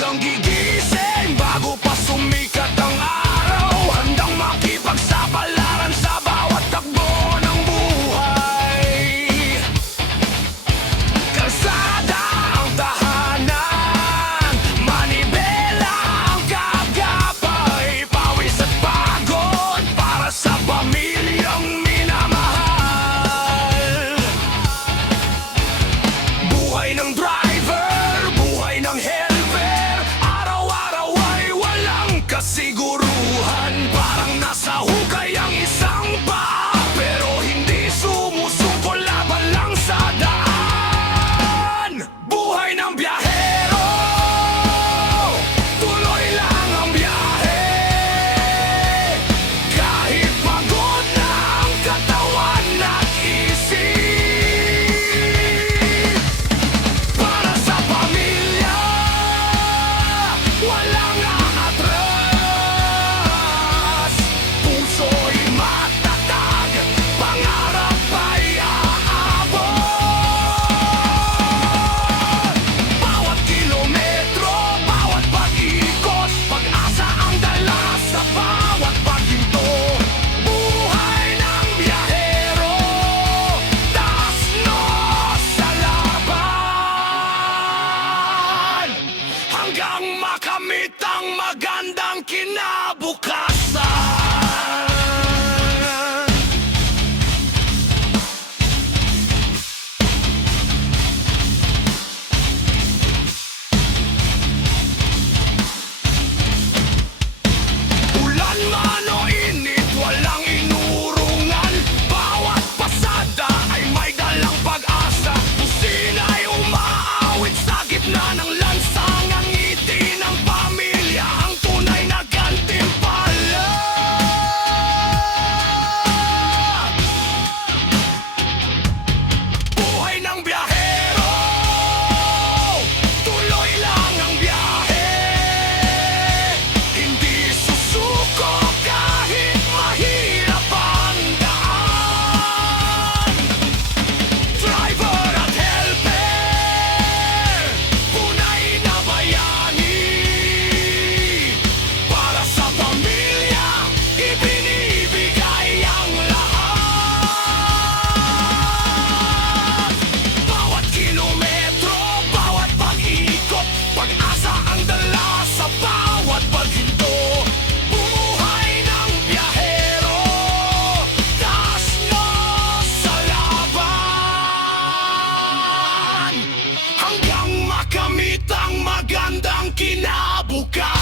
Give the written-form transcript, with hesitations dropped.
maagang gigising bago pa sumikat ang araw, handang makipagsapalaran sa bawat takbo ng buhay. Kalsada ang tahanan, manibela ang gagapay, pawis at pagod para sa pamilyang minamahal. Buhay ng driver, buhay ng helper, araw-araw ay walang kasiguruhan. Parang nasa hukay ang isang paa, pero hindi sumusuko, laban lang sa daan. Buhay ng biyahero, tuloy lang ang biyahe, kahit pagod na ang katawan at isip. Para sa pamilya, walang aatras, puso'y matatag, pangarap ay aabot. Bawat kilometro, bawat pag-ikot, pag-asa ang dala sa bawat paghinto. Buhay ng biyahero, taas nos sa laban, hanggang makamit ang magandang kinabukasan. Ulan man o init, walang inurungan, bawat pasada ay may dalang pag-asa. Pusina'y umaawit sa gitna ng lansang, ang ngiti ng pamilya ang tunay na gantimpala. Buhay ng biyahero, tuloy lang ang biyahe, hindi susuko kahit mahirap ang daan. Driver at helper, tunay na bayani, para sa pamilya ibinibigay ang lahat. Bawat kilometro, bawat pag-ikot, pag-asa ang dala sa bawat paghinto. Buhay ng biyahero, taas nos sa laban, hanggang makamit ang magandang kinabukasan.